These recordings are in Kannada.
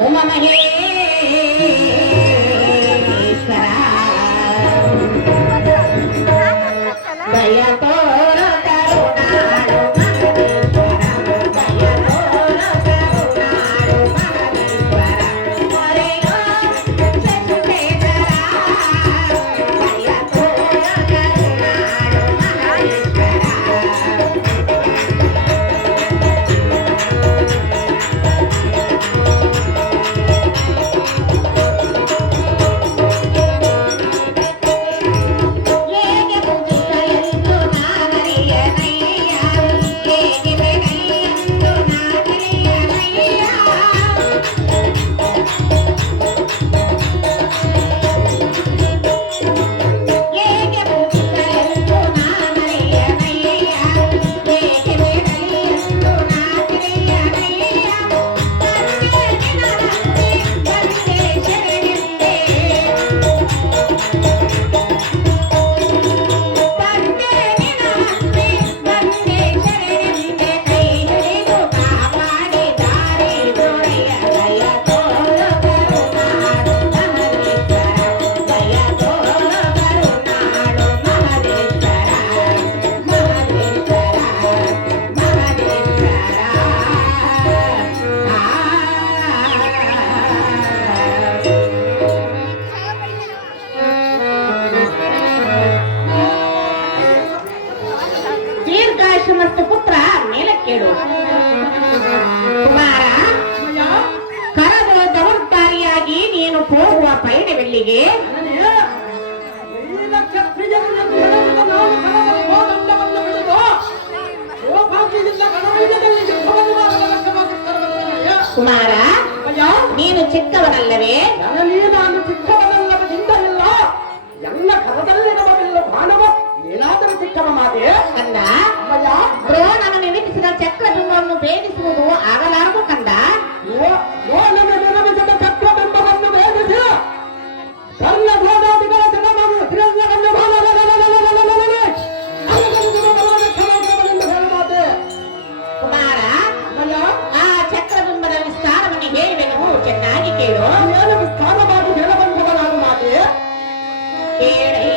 ಉಮಾ ಮಹೇಶ್ವರ ದಯ ತೋರ ಕರುಣಾಳು ಮಹದೇಶ್ವರ ದಯ ತೋರ ಕರುಣಾಳು ಮಹದೇಶ್ವರ ಮೊರೆಯೋ ಶಶಿಧರ ದಯ ತೋರ ಕರುಣಾಳು ಮಹದೇಶ್ವರ ಮತ್ತು ಪುತ್ರ ಮೇಲೆ ಕೇಳು ಕುಮಾರ ಕರದು ದೌರ್ಧಾರಿಯಾಗಿ ನೀನು ಹೋಗುವ ಪಯಣವೆಲ್ಲಿಗೆ ಕುಮಾರ ನೀನು ಚಿಕ್ಕವನಲ್ಲವೇ ನಾನು ಚಿಕ್ಕವನಲ್ಲವರಿಂದಲಿಲ್ಲ ಎಲ್ಲ ಕರದಲ್ಲಿರಬಲ್ಲ ಬಾಣವ ಏನಾದರೂ ಚಿಕ್ಕವ ಮಾತೆ ಕಂದ ದ್ರೋಣನ ನಿರೀಕ್ಷಿಸಿದ ಚಕ್ರಬಿಂಬವನ್ನು ಭೇದಿಸುವುದು ಆಗಲಾರದು ಕಂದ ದ್ರೋಣನ ನಿರ್ಮಿಸಿದ ಚಕ್ರಬಿಂಬವನ್ನು ಭೇದಿಸಿ ಕರ್ಣ ಗೋದಾದಿಗಳ ಜನಮನು ತಿರಂಗವನ್ನು ಕುಮಾರ ಆ ಚಕ್ರಬಿಂಬದ ವಿಸ್ತಾರವನ್ನು ಹೇಳಿದೆನು ಚೆನ್ನಾಗಿ ಕೇಳು ಏನು ವಿಸ್ತಾರವಾಗಿ ಹೇಳಬಂಧವನಾದ ಮಾತೆ ಕೇಳಿ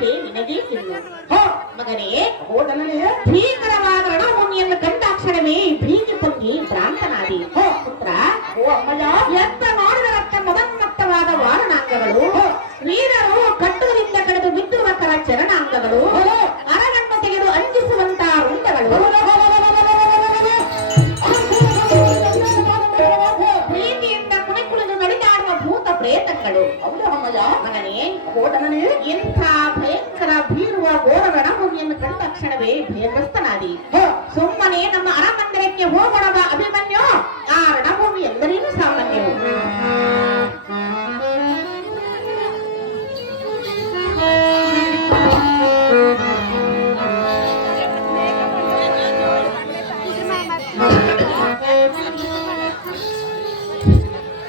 ಭಿಕ್ಷೆ ನಿನಗೆ ತಿನ್ನು. ಹ, ಮಗನೇ, ಓ ಜನನಿಯೇ, ಭೀಕರವಾದ ರಣಭೂಮಿಯನ್ನು ಕಂಡಾಕ್ಷಣವೇ ಭೀಗಿ ಪೊಂಗಿ ಭ್ರಾಂತನಾದಿ. ಹ, ಪುತ್ರ, ಓ ಅಮ್ಮಯ್ಯ, ಎತ್ತ ನೋಡಿದ ರಕ್ತ ಮದನ್ಮತ್ತವಾದ ವಾರಣಾಂಗಗಳು, ಹ, ವೀರರು ಕಟ್ಟುವುದಿಂದ ಕಳೆದು ಬಿದ್ದುವತರ ಚರಣಾಂಗಗಳು, ಹ, ಅರಗಣ್ಣ ತೆಗೆದು ಅಂಜಿಸುವಂತ ರುಂಡಗಳು, ಪ್ರೀತಿಯಿಂದ ಕುಣಿಕುಳಿದು ನಡೆದಾಡುವ ಭೂತ ಪ್ರೇತಗಳು. ಹೌದಾ ಅಮ್ಮಯ್ಯ, ಮಗನೇ, ಓ ಜನನಿಯೇ, ಇಂಥ ಭಯಂಕರ ಭೀರುವ ಘೋರ ರಣಭೂಮಿಯನ್ನು ಕಂಡ ತಕ್ಷಣವೇ ಭಯಗ್ರಸ್ತನಾದಿ. ಹ, ಸುಮ್ಮನೆ ನಮ್ಮ ಅರಮಂದಿರಕ್ಕೆ ಹೋಗೋಣವ ಅಭಿಮನ್ಯು. ಆ ರಣಭೂಮಿ ಎಂದರೇನು ಸಾಮಾನ್ಯವು.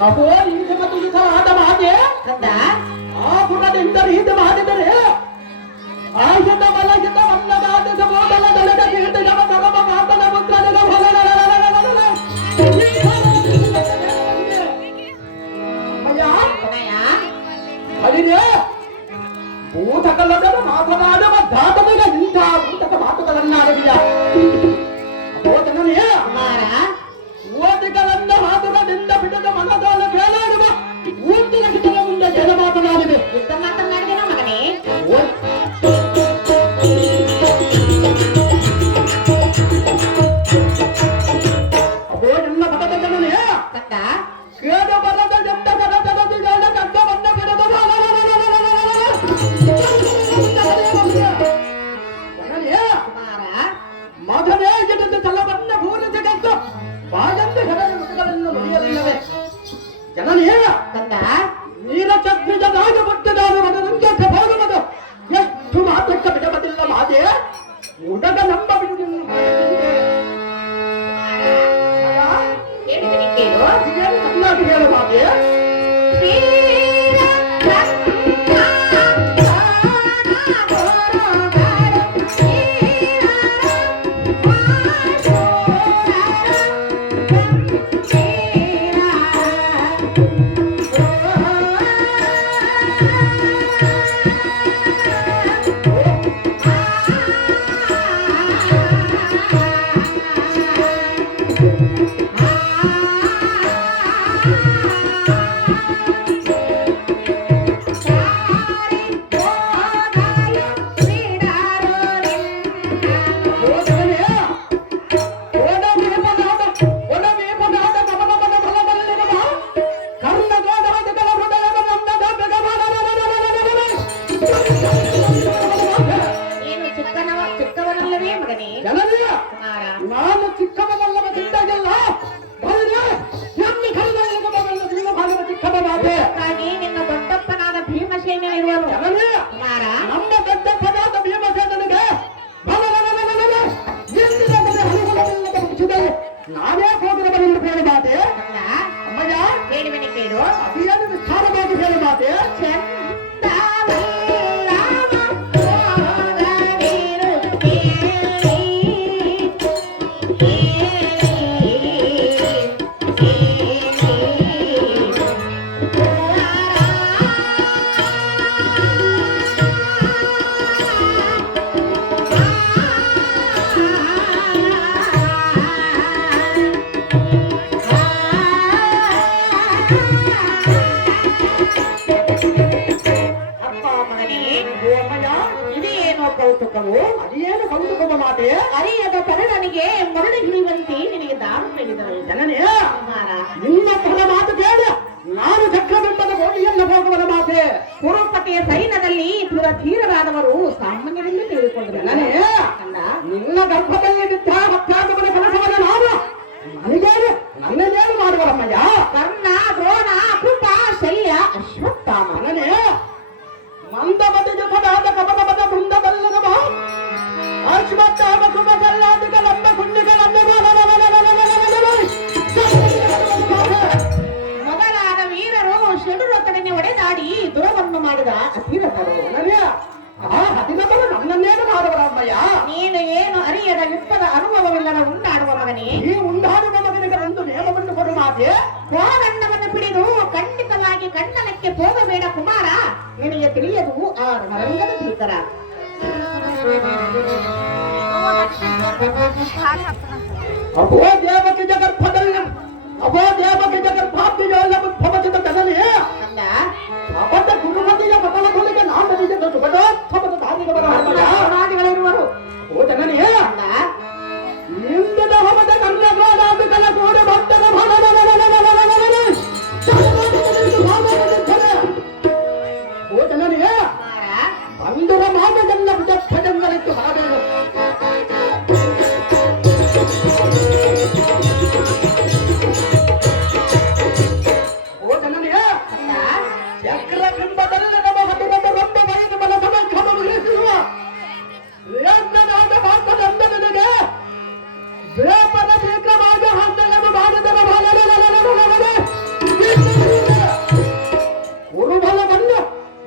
ಅಹೋ ಈಗ ಮತ್ತು ಈ ಥರ ಆಟ ಮಾತೆ ಕಂದ, ಆ ಪುಟದಿಂದಲೇ ಇದು ಮಾಡಿದರೆ ಆಯುಧ ಬಲಹಿತ ವಲ್ಲದಾದ ಮೋದಲ ದಳದ ಕೀರ್ತಿ ಜಮ ಧರ್ಮ ಮಾತನ ಮುದ್ರನ ಕೊನೆಯ ಅಲ್ಲಿದೆ ಭೂತಕಲ್ಲದ ಮಾತನಾಡುವ ಧಾತನಿಗೆ ಇಂಥ ಭೂತಕ ಮಾತುಗಳನ್ನಾಡಲಿಲ್ಲ. ಅಹೋ ಜನನಿಯೇ, ಕುಮಾರ, ಓದಿಗಳನ್ನ ಮಾತುಗಳಿಂದ ಬಿಡದ ಮನದಾಲ ಬೇಲಾಡುವ ಊತಿನ ಹಿತನ ಮುಂದೆ ಜನ ಮಾತನಾಡಿದೆ. ಯುದ್ಧ ಮಾತನಾಡಿದೆನೋ ಮಗನೇ. ಅದೇ ಎಲ್ಲ ಪದದ ಜನನೇ ಕಂದ, ಕೇಳ ಬರದ ಜಂತ ಕರತರದು ಜಾಲ ಕಗ್ಗವನ್ನ ಬಿಡದು ಜನನೇ ಕುಮಾರ, ಮಗನೇ ಜಗತ್ತು ತಲವನ್ನ ಪೂರೈಸಗಂತು ಬಾಗಂತ ಹೆಡದ ಮುಖಗಳನ್ನು ಮುರಿಯಲಿಲ್ಲವೇ ಜನನೇ ಕಂದ, ವೀರಚಕ್ರದ ನಾಗಭಕ್ತನಾದ ಮನರಂಗೆ ಹೋಗುವುದು ಎಷ್ಟು ಮಾತಕ್ಕ ಬಿಡಬದಿಲ್ಲ ಮಾತೆ ಉಡಗ ನಂಬ ಬಿಡುವುದು ಹೇಳಿದ್ದೀನಿ ಕೇಳು. ಇದೇನು ಚೆನ್ನಾಗಿ ಹೇಳು ಮಾತೆ ಏನು ಚಿಕ್ಕವನಲ್ಲವೇ ಮಗನೇ. ಜನನಿಯ ಕುಮಾರ, ನಾನು ಚಿಕ್ಕವನಲ್ಲವ ಚಿಂತಾಗಿಲ್ಲ ಬರಲೇ ಎಲ್ಲಿ ಕರೆದೊಯ್ಯುವ ಮಗನ ನಿಮ್ಮ ಭಾಗದ ಚಿಕ್ಕವ ಮಾತೆ ಹಾಗಾಗಿ ನಿನ್ನ ದೊಡ್ಡಪ್ಪನಾದ ಭೀಮಸೇನ ಇರುವನು. ಜನನಿಯ ಕುಮಾರ, ನಮ್ಮ ದೊಡ್ಡಪ್ಪನಾದ ಭೀಮಸೇನನಿಗೆ ಎಂದಿನ ಹನುಮನವಿಲ್ಲದ ಮುಚ್ಚಿದೆ ನಾನೇ ಹೋಗಿರಬಲ್ಲ ಹೇಳಿ ಮಾತೆ ಕಂದ, ಅಮ್ಮಯ್ಯ ಹೇಳುವನೆ ಕೇಳು. ಅದೇನು ವಿಸ್ತಾರವಾಗಿ ಹೇಳಿ ಮಾತೆ ಅಪ್ಪ ಮಗನೇ, ಓ ಅಮ್ಮಯ್ಯ ಇದೇನೋ ಕೌತುಕವು. ಅದೇನು ಕೌತುಕವ ಮಾತೆ ಅರಿಯದ ಕರುಣನಿಗೆ ಮರಳು ಹಿಡಿಯುವಂತೆ ನಿನಗೆ ದಾರು ಹೇಳಿದರು. ಜನನಿಯ ಕುಮಾರ, ನಿಮ್ಮ ಪದ ಮಾತು ಕೇಳಿ ನಾನು ಚಕ್ರಬಿಂಬದ ಗೋಳಿಯನ್ನು ಹೋಗುವನ ಮಾತೆ ಕುರುಪತಿಯ ಸೈನ್ಯದಲ್ಲಿ ಧೀರರಾದವರು ಸಾಮಾನ್ಯರೆಂದು ತಿಳಿದುಕೊಂಡರು. ಜನನೇ ಕಂದ, ನಿನ್ನ ಗರ್ಭದಲ್ಲಿ ಬಿದ್ದ ಹತ್ತಾಗಮನ ಕೆಲಸವನ್ನ ನಾನು ನನಗೇನು ನನ್ನೇನು ಮಾಡುವರಮ್ಮಯ್ಯ ಕರ್ಣ, ದ್ರೋಣ, ಕೃಪ, ಶಲ್ಯ, ಅಶ್ವತ್ಥಾಮ. ಜನನೇ ಮಂದಮತಿ ಜಪದಾದ ಕಮಲಮದ ಬೃಂದದಲ್ಲದವ ಅಶ್ವತ್ಥಾಮ ಕುಮಕಲ್ಲಾದಿಗ ನಮ್ಮ ಕುಂಡಿಗಳನ್ನ ಮೊದಲಾದ ವೀರರು ಷಡ್ರತನೆ ಒಡೆದಾಡಿ ದುರವನ್ನು ಮಾಡಿದ ಅತಿರಥರು. ಜನನೇ ಆ ಹದಿನಗಳು ನನ್ನನ್ನೇನು ಮಾಡುವರಮ್ಮಯ್ಯ ನೀನು ಏನು ಅರಿಯದ ಯುದ್ಧದ ಅನುಭವವಿಲ್ಲದ ಉಂಟಾಡುವ ಮಗನೇ. ಈ ಉಂಟಾಡುವ ಮಗನಿಗೆ ಒಂದು ನೇಮವನ್ನು ಕೊಡು ಮಾತೆ ಕೋಗಣ್ಣವನ್ನು ಹಿಡಿದು ಖಂಡಿತವಾಗಿ ಕಣ್ಣನಕ್ಕೆ ಹೋಗಬೇಡ ಕುಮಾರ. ನಿನಗೆ ತಿಳಿಯದು ಆ ರಣರಂಗದ ಭೀಕರ. ಅಭೋ ದೇವಕಿ ಜಗರ್ಭದಲ್ಲಿ ಅಭೋ ದೇವಕಿ ಜಗರ್ಭಾಬ್ದಿ ಭವತಿತ ಜನನಿ ಅಂದ ಅಬದ್ಧ ಕುಟುಂಬದಿಯ ಮತಲಗಳಿಗೆ ನಾಮದಿಗೆ ಸುಗಡೋತ್ಥಮದ ಧಾರ್ಮಿಕವರ ಪ್ರಾಣಿಗಳಿರುವರು. ಓ ಜನನಿ ಅಂದ ಇಂದ್ರದ ಹವದ ಕರ್ಣಗೋಲಾದಿಗಳ ಕೋಡ ಭಕ್ತರ ಓ ಜನನಿ ಮಾರ ಅಂದುರ ಮಾದಗಲ್ಲ ವಿಜಕ್ಷಜಂಗಲಿತ್ತು ಮಾಡಬೇಕು ಓ ಜನನಿ ಅಂದ ಚಕ್ರ ಬಿಂಬದಲ್ಲಿ ನಮ್ಮ ಹತ್ತಿರದ ರೊಂಬ ಬರೆದು ಬಲ ಸಮಂಖಮ ಮುಗಿಸಿರುವ ವೇದನಾದ ಭಾರತದ ಅಂದನಿಗೆ ವೇಪನ ಶೀಘ್ರವಾಗಿ ಹಂತಗಳನ್ನು ಮಾಡಿದರ ಉರುಬಲವನ್ನು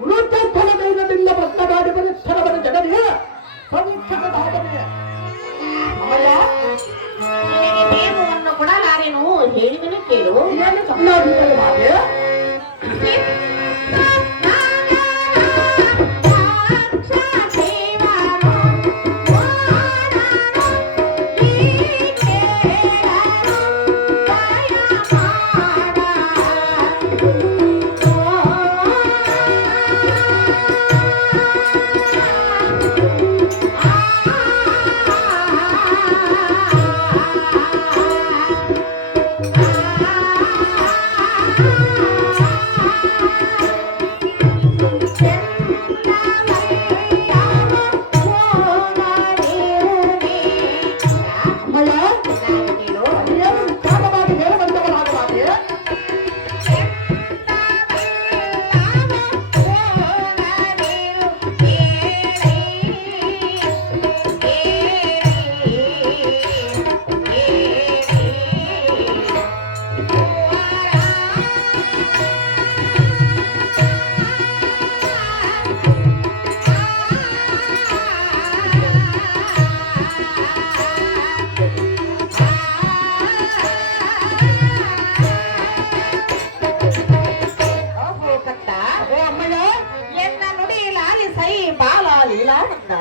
ವೃತ್ತಸ್ಥಲ ದೈವದಿಂದ ಭಕ್ತಗಾಡಿ ಪರಿಸ್ಥಳವನ್ನು ಜನರಿಗೆ ಸಂಕ್ಷಕದಾಗಲಿದೆ ಅಮಲ ನಿನಗೆ ದೇವವನ್ನು ಕೊಡಲಾರೆನು ಹೇಳಿದನು ಕೇಳು. ಏನು ಚೆನ್ನಾಗಿದ್ದರೆ ಮಾತೆ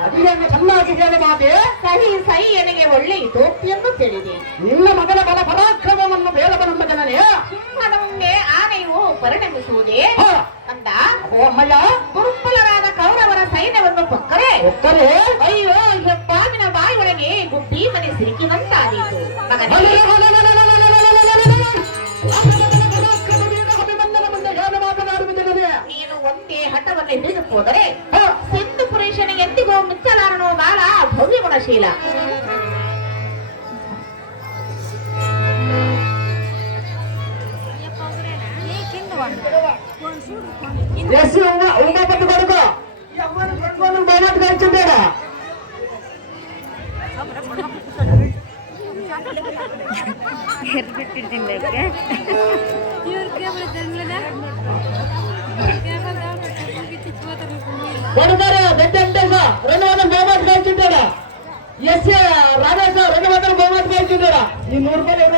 ಅದಿಯನ್ನು ಚೆನ್ನಾಗಿ ಹೇಳಿ ಮಾತೆ ಸಹಿ ಸಹಿ ನನಗೆ ಒಳ್ಳೆ ತೋಪ್ತಿಯನ್ನು ತಿಳಿದೆ. ನಿನ್ನ ಮಗನ ಬಲ ಪರಾಕ್ರಮವನ್ನು ಬೇಡವನಮ್ಮ ಜನನೇ ಸಿಂಹದ ಮುಂದೆ ಆನೆಯು ಪರಿಣಮಿಸುವುದೇ ಅಂದ ಓ ಅಮ್ಮಯ್ಯ ದುರ್ಬಲರಾದ ಕೌರವರ ಸೈನ್ಯವನ್ನು ಪಕ್ಕರೆ ಒಕ್ಕರೆ ಅಯ್ಯೋ ಹೆಬ್ಬಾವಿನ ಬಾಯಿಯೊಳಗೆ ಗುಬ್ಬಿ ಮನೆ ಸಿಲುಕಿದಂತಾದೀತು. ಮಗನೇ ನೀನು ಒಂದೇ ಹಠವನ್ನು ಹಿಡಿದು ಹೋದರೆ ಸಿಂಧು ಪುರುಷನಿಗೆ ಎಂದಿಗೂ ಮುಚ್ಚಲಾರನು ಬಾಳ ಭವ್ಯ ಗುಣಶೀಲ. ఉంగపట్టు కొడుకు బయట కలిసిందేడా కొడుకారు గడ్డ అంటే 200 బహుమతి కలిసిందేడా ఎస్ రాజా సార్ 200 బహుమతి కలిసిందేడా ఈ 100 రూపాయలు ఎవరు